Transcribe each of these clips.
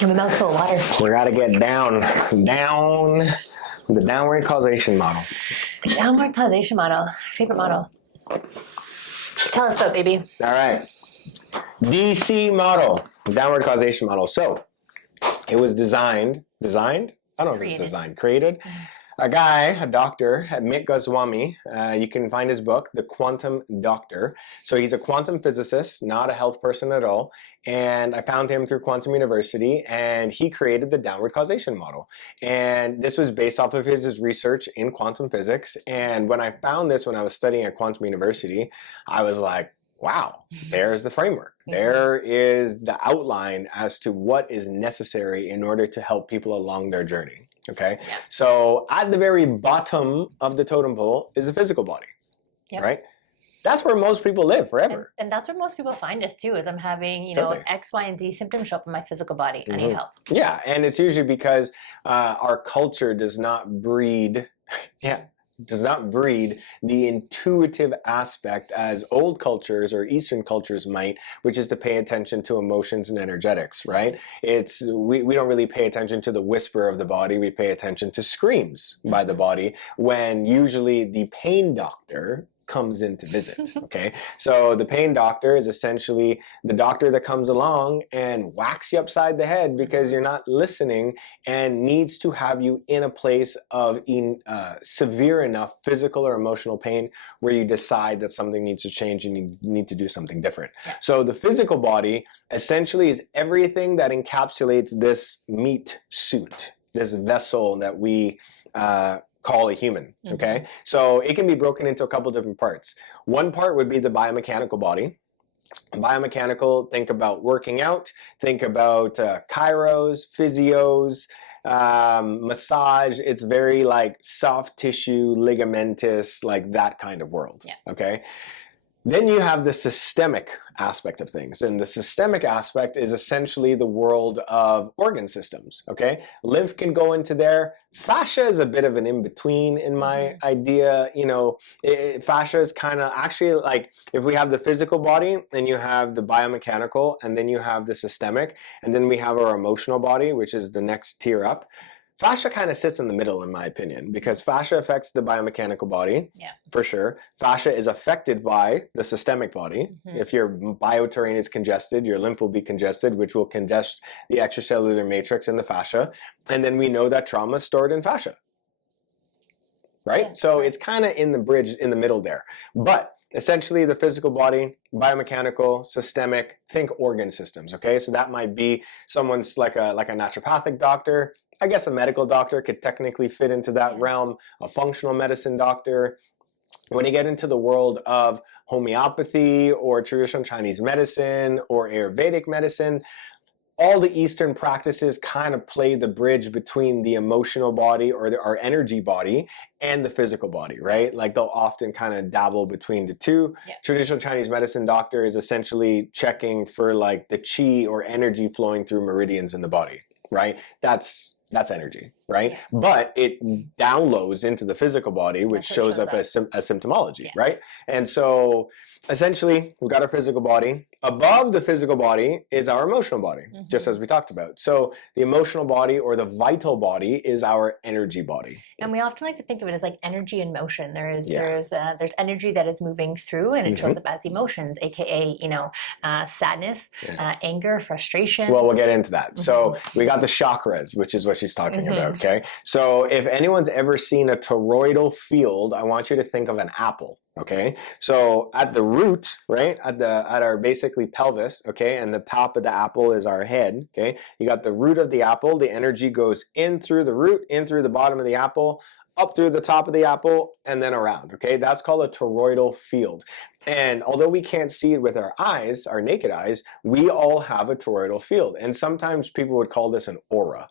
I'm a mouthful of water. We gotta get down the downward causation model. Downward causation model. Favorite model. Tell us about it, baby. All right. DC model, downward causation model. So it was designed? I don't know if it's designed, created. A guy, a doctor, Amit Goswami, you can find his book, The Quantum Doctor. So he's a quantum physicist, not a health person at all. And I found him through Quantum University, and he created the downward causation model. And this was based off of his research in quantum physics. And when I found this when I was studying at Quantum University, I was like, wow, there's the framework. There is the outline as to what is necessary in order to help people along their journey. Okay, so at the very bottom of the totem pole is the physical body, right? That's where most people live forever. And that's where most people find us too, is I'm having, you know, X, Y, and Z symptoms show up in my physical body. I need help. Yeah, and it's usually because our culture does not breed, does not breed the intuitive aspect as old cultures or Eastern cultures might, which is to pay attention to emotions and energetics, right? It's we don't really pay attention to the whisper of the body. We pay attention to screams by the body, when usually the pain doctor comes in to visit, okay? So the pain doctor is essentially the doctor that comes along and whacks you upside the head because you're not listening, and needs to have you in a place of severe enough physical or emotional pain where you decide that something needs to change and you need to do something different. So the physical body essentially is everything that encapsulates this meat suit, this vessel that we call a human, okay? So it can be broken into a couple different parts. One part would be the biomechanical body. Biomechanical, think about working out, think about chiros, physios, massage. It's very like soft tissue, ligamentous, like that kind of world, okay? Then you have the systemic aspect of things, and the systemic aspect is essentially the world of organ systems, okay? Lymph can go into there. Fascia is a bit of an in-between in my idea. You know, fascia is kind of actually like, if we have the physical body, and you have the biomechanical, and then you have the systemic, and then we have our emotional body, which is the next tier up. Fascia kind of sits in the middle, in my opinion, because fascia affects the biomechanical body, for sure. Fascia is affected by the systemic body. If your bioterrain is congested, your lymph will be congested, which will congest the extracellular matrix in the fascia. And then we know that trauma is stored in fascia, right? So it's kind of in the bridge, in the middle there. But essentially the physical body, biomechanical, systemic, think organ systems, okay? So that might be someone's like a naturopathic doctor. I guess a medical doctor could technically fit into that realm, a functional medicine doctor. When you get into the world of homeopathy or traditional Chinese medicine or Ayurvedic medicine, all the Eastern practices kind of play the bridge between the emotional body or our energy body and the physical body, right? Like they'll often kind of dabble between the two. Traditional Chinese medicine doctor is essentially checking for like the qi or energy flowing through meridians in the body, right? That's energy, right? But it downloads into the physical body, which shows up as symptomology, right? And so essentially, we've got our physical body. Above the physical body is our emotional body, just as we talked about. So the emotional body or the vital body is our energy body. And we often like to think of it as like energy in motion. There's energy that is moving through, and it shows up as emotions, aka, you know, sadness, anger, frustration. Well, we'll get into that. So we got the chakras, which is what she's talking about, okay? So if anyone's ever seen a toroidal field, I want you to think of an apple. Okay, so at the root, right, at our basically pelvis, okay, and the top of the apple is our head, okay, you got the root of the apple, the energy goes in through the root, in through the bottom of the apple, up through the top of the apple, and then around, okay, that's called a toroidal field. And although we can't see it with our eyes, our naked eyes, we all have a toroidal field, and sometimes people would call this an aura.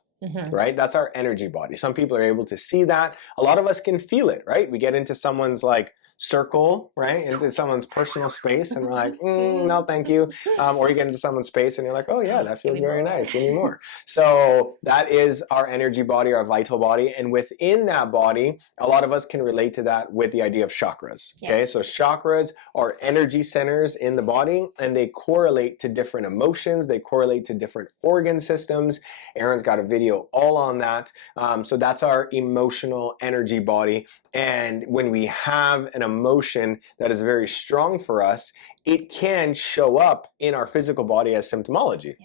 Right? That's our energy body. Some people are able to see that. A lot of us can feel it, right? We get into someone's like circle, right, into someone's personal space, and we're like, no, thank you. Or you get into someone's space and you're like, oh yeah, that feels very nice. Give me more. So that is our energy body, our vital body. And within that body, a lot of us can relate to that with the idea of chakras. Okay, so chakras are energy centers in the body, and they correlate to different emotions. They correlate to different organ systems. Aaron's got a video all on that. So that's our emotional energy body. And when we have an emotion that is very strong for us, it can show up in our physical body as symptomology.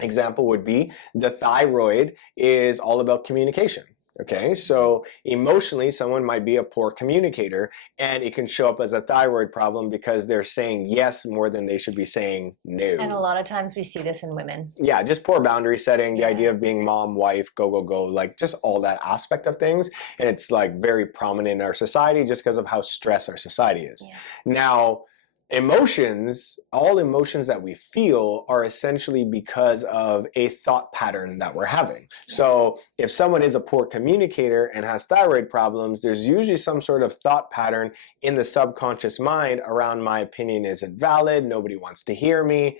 Example would be the thyroid is all about communication. Okay, so emotionally, someone might be a poor communicator, and it can show up as a thyroid problem because they're saying yes more than they should be saying no. And a lot of times we see this in women. Yeah, just poor boundary setting, the idea of being mom, wife, go, go, go, like just all that aspect of things. And it's like very prominent in our society just because of how stressed our society is. Now, emotions, all emotions that we feel are essentially because of a thought pattern that we're having. So if someone is a poor communicator and has thyroid problems, there's usually some sort of thought pattern in the subconscious mind around my opinion isn't valid, nobody wants to hear me,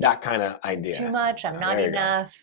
that kind of idea. Too much, I'm not enough.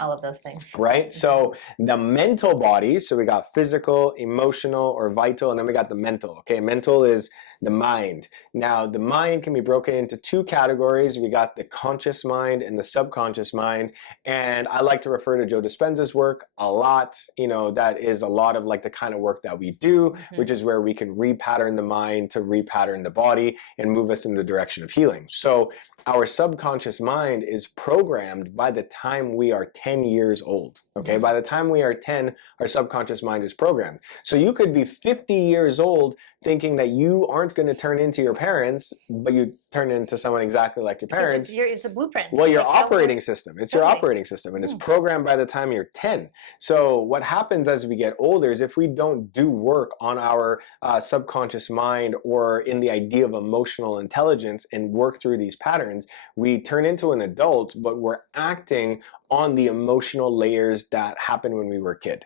All of those things. Right? So the mental body, so we got physical, emotional, or vital, and then we got the mental. Okay, mental is the mind. Now, the mind can be broken into two categories. We got the conscious mind and the subconscious mind. And I like to refer to Joe Dispenza's work a lot. You know, that is a lot of like the kind of work that we do, which is where we can repattern the mind to repattern the body and move us in the direction of healing. So our subconscious mind is programmed by the time we are 10 years old. Okay, by the time we are 10, our subconscious mind is programmed. So you could be 50 years old thinking that you aren't going to turn into your parents, but you turn into someone exactly like your parents. It's a blueprint. Well, your operating system. It's your operating system, and it's programmed by the time you're 10. So what happens as we get older is if we don't do work on our subconscious mind or in the idea of emotional intelligence and work through these patterns, we turn into an adult, but we're acting on the emotional layers that happened when we were a kid.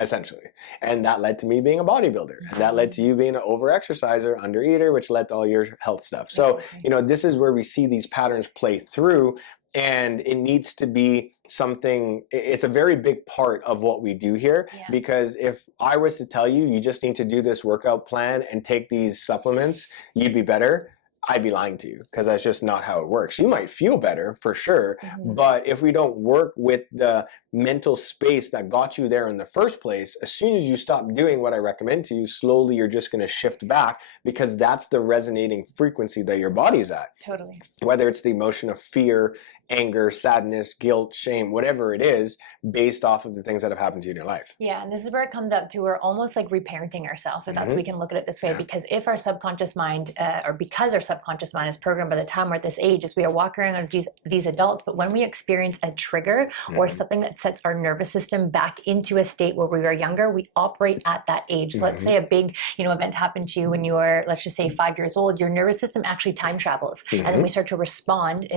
Essentially. And that led to me being a bodybuilder. And that led to you being an over-exerciser, under-eater, which led to all your health stuff. So, you know, this is where we see these patterns play through, and it needs to be something, it's a very big part of what we do here, because if I was to tell you, you just need to do this workout plan and take these supplements, you'd be better, I'd be lying to you, because that's just not how it works. You might feel better for sure, but if we don't work with the mental space that got you there in the first place, as soon as you stop doing what I recommend to you, slowly you're just going to shift back, because that's the resonating frequency that your body's at. Totally. Whether it's the emotion of fear, anger, sadness, guilt, shame, whatever it is, based off of the things that have happened to you in your life. Yeah, and this is where it comes up to, we're almost like reparenting ourselves, if that's we can look at it this way, because if our subconscious mind, or because our subconscious mind is programmed by the time we're at this age, is we are walking around as these adults, but when we experience a trigger or something that sets our nervous system back into a state where we were younger, we operate at that age. So let's say a big, event happened to you when you were, let's just say 5 years old, your nervous system actually time travels, and then we start to respond,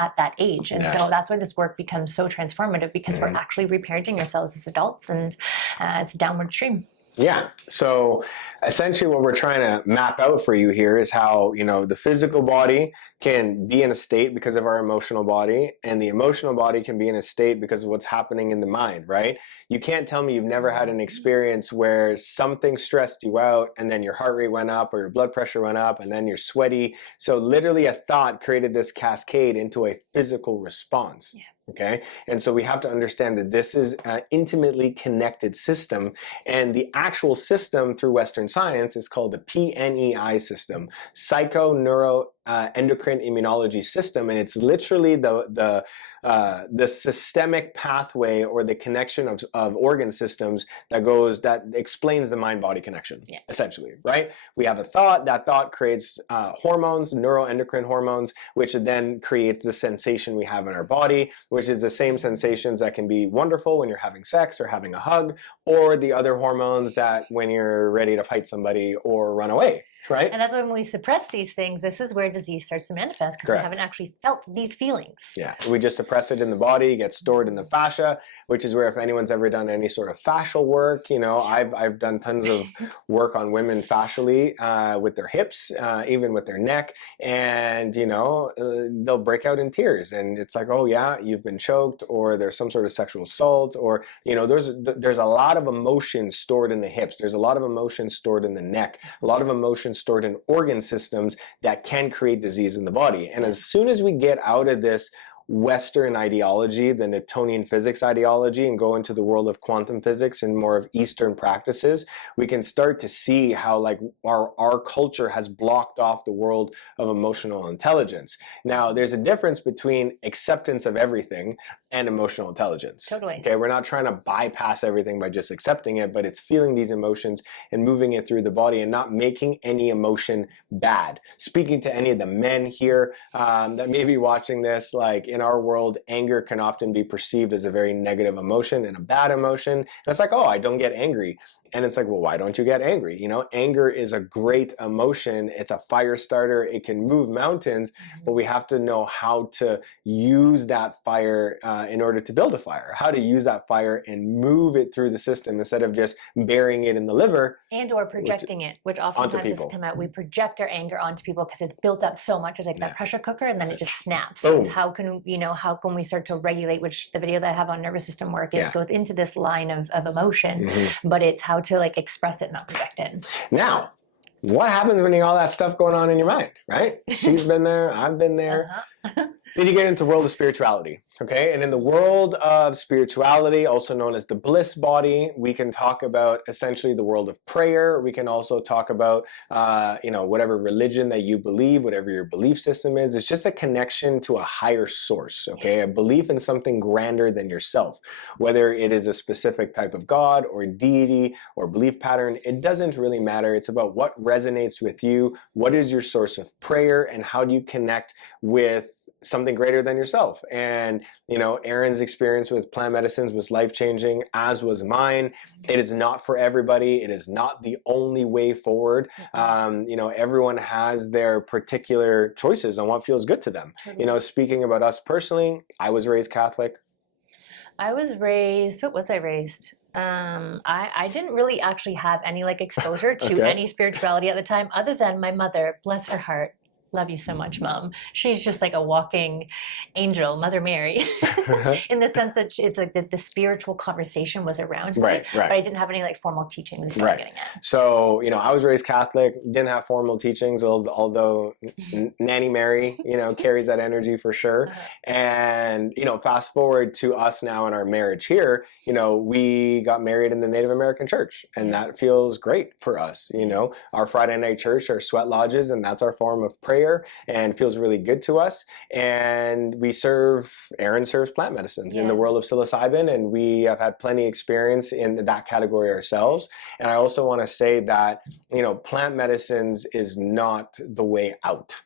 at that age. And so that's why this work becomes so transformative, because we're actually reparenting ourselves as adults, and it's a downward stream. Yeah. So essentially what we're trying to map out for you here is how, the physical body can be in a state because of our emotional body, and the emotional body can be in a state because of what's happening in the mind, right? You can't tell me you've never had an experience where something stressed you out and then your heart rate went up or your blood pressure went up and then you're sweaty. So literally a thought created this cascade into a physical response. Okay. And so we have to understand that this is an intimately connected system, and the actual system through Western science is called the PNEI system, Psychoneuroendocrine Immunology system, and it's literally the systemic pathway or the connection of organ systems that explains the mind-body connection, essentially, right? We have a thought, that thought creates hormones, neuroendocrine hormones, which then creates the sensation we have in our body, which is the same sensations that can be wonderful when you're having sex or having a hug, or the other hormones that when you're ready to fight somebody or run away. right? And that's when we suppress these things, this is where disease starts to manifest because we Correct. haven't actually felt these feelings. Yeah, we just suppress it in the body, it gets stored in the fascia, which is where, if anyone's ever done any sort of fascial work, you know, I've done tons of work on women fascially with their hips, even with their neck, and you know, they'll break out in tears, and it's like, oh yeah, you've been choked, or there's some sort of sexual assault, or you know, there's a lot of emotion stored in the hips, there's a lot of emotion stored in the neck, a lot of emotion stored in organ systems that can create disease in the body. And as soon as we get out of this Western ideology, the Newtonian physics ideology, and go into the world of quantum physics and more of Eastern practices, we can start to see how like our culture has blocked off the world of emotional intelligence. Now, there's a difference between acceptance of everything and emotional intelligence. Totally. Okay, we're not trying to bypass everything by just accepting it, but it's feeling these emotions and moving it through the body and not making any emotion bad. Speaking to any of the men here that may be watching this, like in our world, anger can often be perceived as a very negative emotion and a bad emotion. And it's like, oh, I don't get angry. And it's like, well, why don't you get angry? You know, anger is a great emotion. It's a fire starter. It can move mountains, but we have to know how to use that fire in order to build a fire, how to use that fire and move it through the system instead of just burying it in the liver. And or projecting it, which oftentimes has come out. We project our anger onto people because it's built up so much. It's like that pressure cooker, and then it just snaps. So it's how can we start to regulate, which the video that I have on nervous system work is goes into this line of emotion, but it's how to like express it, not project it. Now, what happens when you got all that stuff going on in your mind, right? She's been there, I've been there. Then you get into the world of spirituality, okay? And in the world of spirituality, also known as the bliss body, we can talk about essentially the world of prayer. We can also talk about, whatever religion that you believe, whatever your belief system is. It's just a connection to a higher source, okay? A belief in something grander than yourself. Whether it is a specific type of God or deity or belief pattern, it doesn't really matter. It's about what resonates with you, what is your source of prayer, and how do you connect with something greater than yourself. And you know, Aaron's experience with plant medicines was life-changing, as was mine. It is not for everybody. It is not the only way forward. Everyone has their particular choices on what feels good to them. You know, speaking about us personally, I was raised Catholic. What was I raised? I didn't really actually have any like exposure to any spirituality at the time, other than my mother, bless her heart. Love you so much, Mom. She's just like a walking angel, Mother Mary, in the sense that it's like the spiritual conversation was around me, right. but I didn't have any like formal teachings. Is what I'm getting at. So, you know, I was raised Catholic, didn't have formal teachings, although Nanny Mary, you know, carries that energy for sure. And, you know, fast forward to us now in our marriage here, you know, we got married in the Native American church, and that feels great for us. You know, our Friday night church are sweat lodges, and that's our form of prayer. And feels really good to us. And Aaron serves plant medicines in the world of psilocybin, and we have had plenty of experience in that category ourselves. And I also want to say that, you know, plant medicines is not the way out.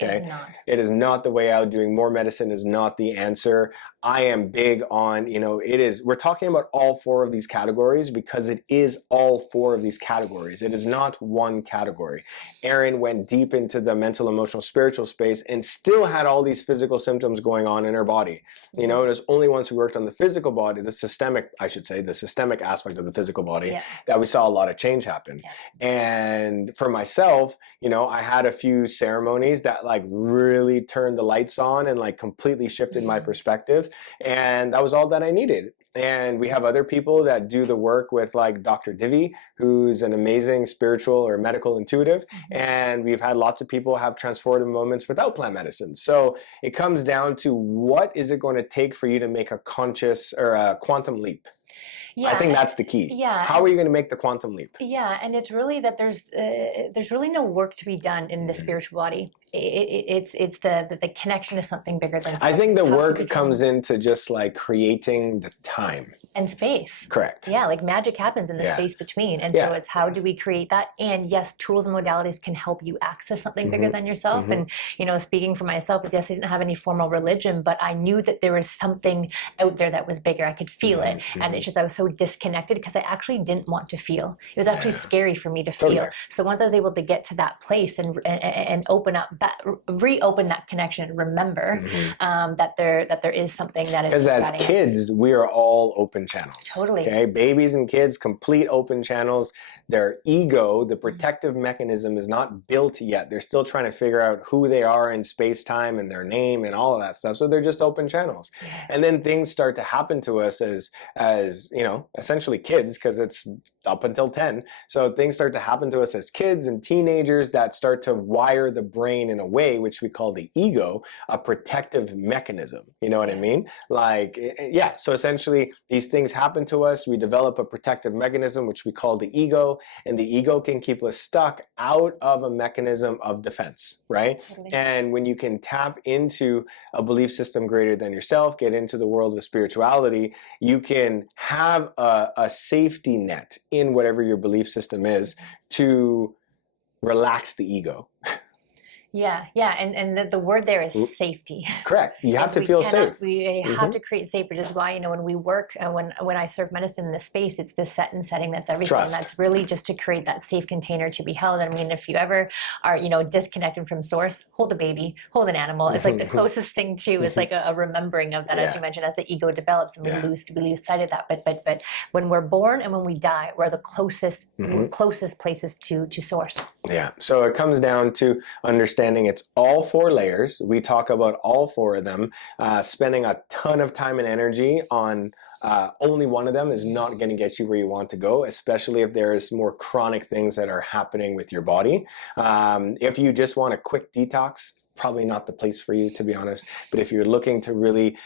Okay. It is not the way out. Doing more medicine is not the answer. I am big on, you know, we're talking about all four of these categories because it is all four of these categories. It is not one category. Aaron went deep into the mental, emotional, spiritual space and still had all these physical symptoms going on in her body. You know, it was only once we worked on the physical body, the systemic aspect of the physical body, that we saw a lot of change happen. And for myself, you know, I had a few ceremonies that like really turned the lights on and like completely shifted my perspective. And that was all that I needed. And we have other people that do the work with like Dr. Divi, who's an amazing spiritual or medical intuitive. And we've had lots of people have transformative moments without plant medicine. So it comes down to what is it going to take for you to make a conscious or a quantum leap? Yeah, I think that's the key. Yeah. How are you going to make the quantum leap? Yeah, and it's really that there's really no work to be done in the spiritual body. It's the connection to something bigger than something. I think the work comes into just like creating the time. And space. Correct. Yeah, like magic happens in the Yeah. space between. And Yeah. so it's how do we create that? And yes, tools and modalities can help you access something bigger than yourself. And, speaking for myself is yes, I didn't have any formal religion, but I knew that there was something out there that was bigger. I could feel it. And it's just, I was so disconnected because I actually didn't want to feel. It was actually scary for me to feel. Totally. So once I was able to get to that place and open up that, reopen that connection and remember that there is something that is. Because as kids, we are all open channels. Totally. Okay, babies and kids, complete open channels. Their ego, the protective mechanism, is not built yet. They're still trying to figure out who they are in space time and their name and all of that stuff. So they're just open channels. Yeah. And then things start to happen to us as essentially kids, because it's up until 10. So things start to happen to us as kids and teenagers that start to wire the brain in a way which we call the ego, a protective mechanism. You know what I mean? Like, yeah. So essentially these things happen to us. We develop a protective mechanism, which we call the ego, and the ego can keep us stuck out of a mechanism of defense, right? Totally. And when you can tap into a belief system greater than yourself, get into the world of spirituality, you can have a safety net in whatever your belief system is to relax the ego. Yeah, and the word there is safety. Correct. You have to We feel cannot- safe. We have to create safe, which is why, when we work, when I serve medicine in this space, it's this set and setting that's everything. Trust. And that's really just to create that safe container to be held. I mean, if you ever are, disconnected from source, hold a baby, hold an animal. It's like the closest thing to, it's like a remembering of that, as you mentioned, as the ego develops and we lose sight of that. But when we're born and when we die, we're the closest places to source. Yeah. So it comes down to understanding it's all 4 layers. We talk about all 4 of them. Spending a ton of time and energy on only one of them is not going to get you where you want to go, especially if there's more chronic things that are happening with your body. If you just want a quick detox, probably not the place for you, to be honest. But if you're looking to really,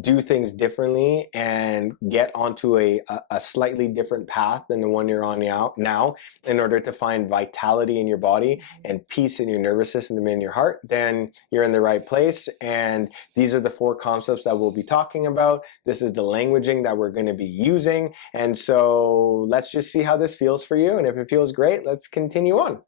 do things differently and get onto a slightly different path than the one you're on now, in order to find vitality in your body and peace in your nervous system and in your heart, then you're in the right place. And these are the 4 concepts that we'll be talking about. This is the languaging that we're going to be using. And so let's just see how this feels for you. And if it feels great, let's continue on.